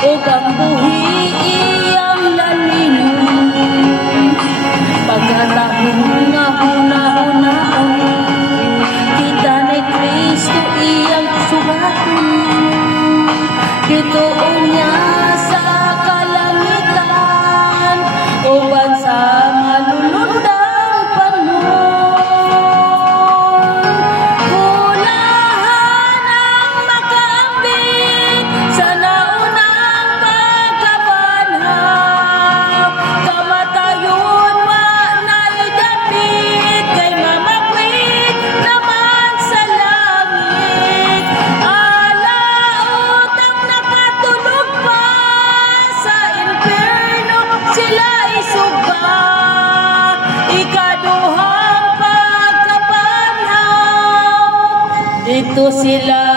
ug ang buhi iyang lalingon pagkatahon nga huna-huna kita ni Kristo iyang subaton Kito niya sa Dito sila